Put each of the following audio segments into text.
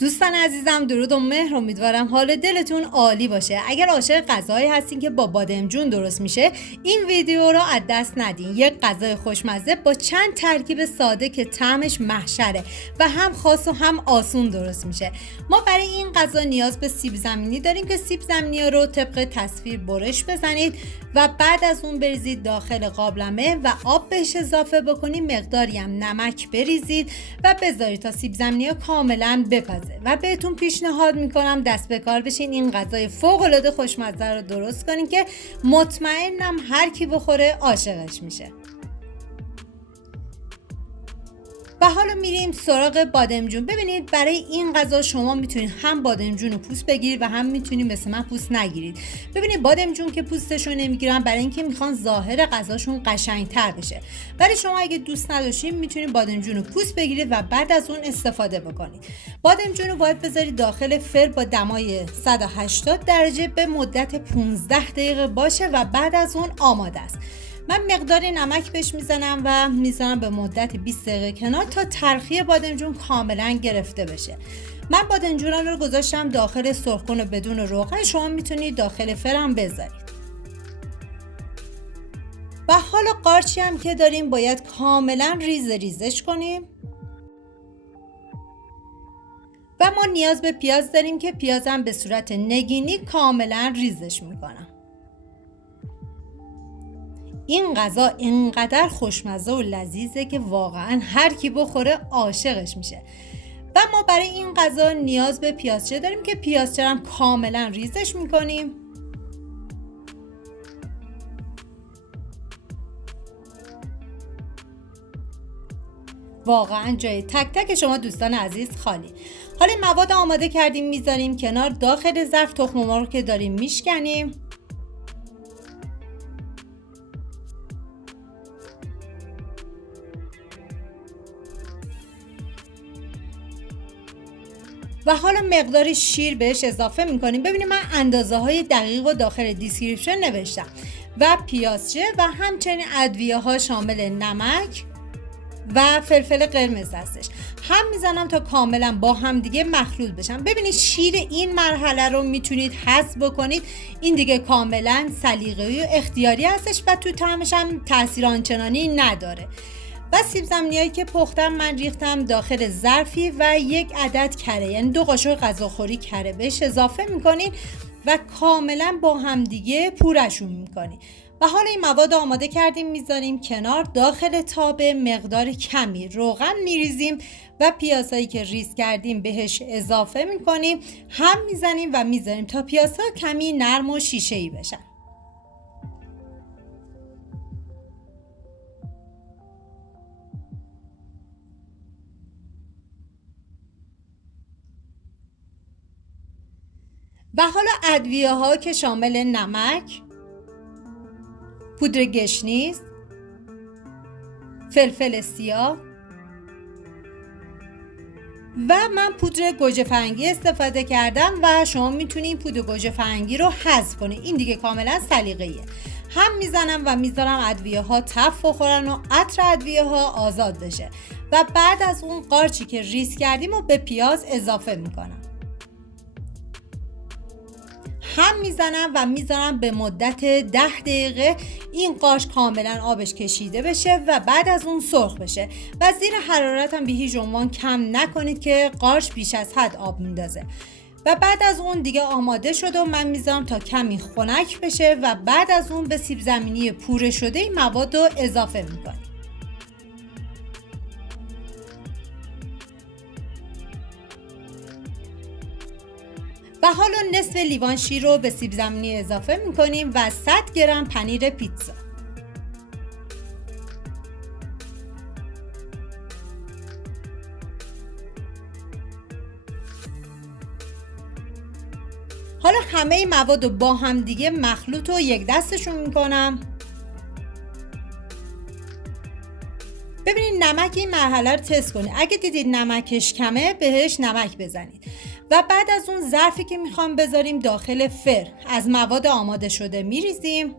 دوستان عزیزم، درود و مهر. امیدوارم حال دلتون عالی باشه. اگر عاشق غذایی هستین که با بادمجون درست میشه، این ویدیو رو از دست ندین. یک غذای خوشمزه با چند ترکیب ساده که طعمش محشره و هم خاص و هم آسون درست میشه. ما برای این غذا نیاز به سیب زمینی داریم که سیب زمینی رو طبق تصویر برش بزنید و بعد از اون بریزید داخل قابلمه و آب بهش اضافه بکنید. مقداری هم نمک بریزید و بذارید تا سیب زمینی کاملا بپزه و بهتون پیشنهاد میکنم دست به کار بشین این غذای فوق العاده خوشمزه رو درست کنین که مطمئنم هر کی بخوره عاشقش میشه. و حالا میریم سراغ بادمجون. ببینید برای این غذا شما میتونید هم بادمجون رو پوست بگیرید و هم میتونید مثل من پوست نگیرید. ببینید بادمجون که پوستشون نمیگیرن برای اینکه میخوان ظاهر غذاشون قشنگتر بشه. ولی شما اگه دوست نداشتین میتونید بادمجون رو پوست بگیرید و بعد از اون استفاده بکنید. بادمجون رو باید بذارید داخل فر با دمای 180 درجه به مدت 15 دقیقه باشه و بعد از اون آماده است. من مقدار نمک بهش میزنم و میزنم به مدت 20 دقیقه کنار تا ترخی بادمجون کاملا گرفته بشه. من بادمجون رو گذاشتم داخل سرخ‌کن بدون روغن. شما میتونید داخل فرم بذارید. و حالا قارچی هم که داریم باید کاملا ریزش کنیم. و ما نیاز به پیاز داریم که پیازم به صورت نگینی کاملا ریزش میکنم. این غذا اینقدر خوشمزه و لذیذه که واقعا هر کی بخوره عاشقش میشه. و ما برای این غذا نیاز به پیازچه داریم که پیازچه هم کاملا ریزش میکنیم. واقعا جای تک تک شما دوستان عزیز خالی. حالا مواد آماده کردیم میذاریم کنار. داخل ظرف تخم مرغ که داریم میشکنیم. و حالا مقدار شیر بهش اضافه میکنیم. ببینید من اندازه های دقیق و داخل دیسکریپشن نوشتم. و پیازچه و همچنین ادویه ها شامل نمک و فلفل قرمز هستش. هم میزنم تا کاملا با هم دیگه مخلوط بشن. ببینید شیر این مرحله رو میتونید حذف بکنید. این دیگه کاملا سلیقه‌ای و اختیاری هستش و تو طعمش هم تاثیر آنچنانی نداره. و سیب زمینیایی که پختم من ریختم داخل ظرفی و یک عدد کره، یعنی 2 قاشق غذاخوری کره بهش اضافه میکنین و کاملا با هم دیگه پورشون میکنین. و حالا این مواد آماده کردیم میذاریم کنار. داخل تابه مقدار کمی روغن میریزیم و پیازهایی که ریز کردیم بهش اضافه میکنیم. هم میزنیم و میذاریم تا پیازها کمی نرم و شیشه‌ای بشن. و حالا ادویه ها که شامل نمک، پودر گشنیز، فلفل سیاه و من پودر گوجه فرنگی استفاده کردم و شما میتونید پودر گوجه فرنگی رو حذف کنید. این دیگه کاملا سلیقه‌ایه. هم میزنم و میذارم ادویه ها تف بخورن و عطر ادویه ها آزاد بشه و بعد از اون قارچی که ریز کردیم و به پیاز اضافه میکنم. هم میزنم و میذارم به مدت 10 دقیقه این قارچ کاملا آبش کشیده بشه و بعد از اون سرخ بشه و زیر حرارت هم به هیچ عنوان کم نکنید که قارچ بیش از حد آب میندازه. و بعد از اون دیگه آماده شده و من میذارم تا کمی خنک بشه و بعد از اون به سیب زمینی پوره شده این مواد رو اضافه میکنم. و حالا نصف لیوان شیر رو به سیب زمینی اضافه میکنیم و 100 گرم پنیر پیتزا. حالا همه مواد رو با هم دیگه مخلوط و یک دستشون میکنم. ببینید نمک این مرحله رو تست کنید. اگه دیدید نمکش کمه بهش نمک بزنید. و بعد از اون ظرفی که میخوام بذاریم داخل فر از مواد آماده شده میریزیم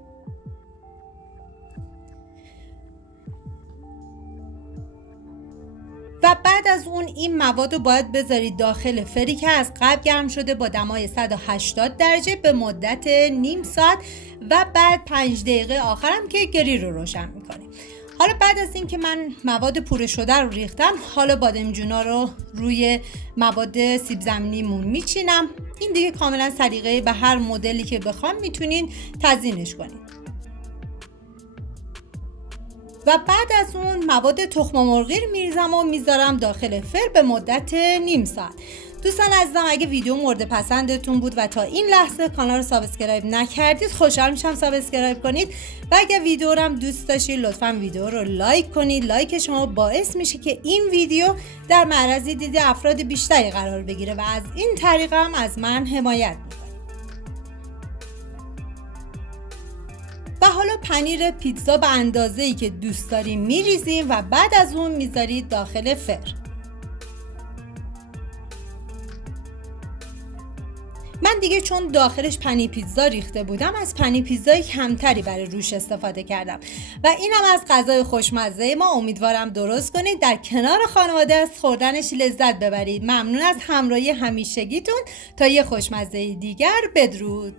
و بعد از اون این مواد رو باید بذارید داخل فری که از قبل گرم شده با دمای 180 درجه به مدت نیم ساعت و بعد 5 دقیقه آخرم که گریل رو روشن میکنیم. حالا بعد از این که من مواد پوره شده رو ریختم، حالا بادمجونا رو روی مواد سیب زمینیمون میچینم. این دیگه کاملا سلیقه، به هر مدلی که بخوام میتونین تزیینش کنین. و بعد از اون مواد تخم مرغی رو میریزم و میذارم داخل فر به مدت نیم ساعت. دوستان عزیزم، اگه ویدیو مورد پسندتون بود و تا این لحظه کانال رو سابسکرایب نکردید، خوشحال میشم سابسکرایب کنید و اگه ویدیو رو هم دوست داشتید لطفاً ویدیو رو لایک کنید. لایک شما باعث میشه که این ویدیو در معرض دید افراد بیشتری قرار بگیره و از این طریق هم از من حمایت میکنید. و حالا پنیر پیتزا به اندازه‌ای که دوست داریم میریزیم و بعد از اون میذارید داخل فر. من دیگه چون داخلش پنیر پیتزا ریخته بودم، از پنیر پیتزای کمتری برای روش استفاده کردم و اینم از غذای خوشمزه ما. امیدوارم درست کنید، در کنار خانواده از خوردنش لذت ببرید. ممنون از همراهی همیشگیتون. تا یه خوشمزه دیگر، بدرود.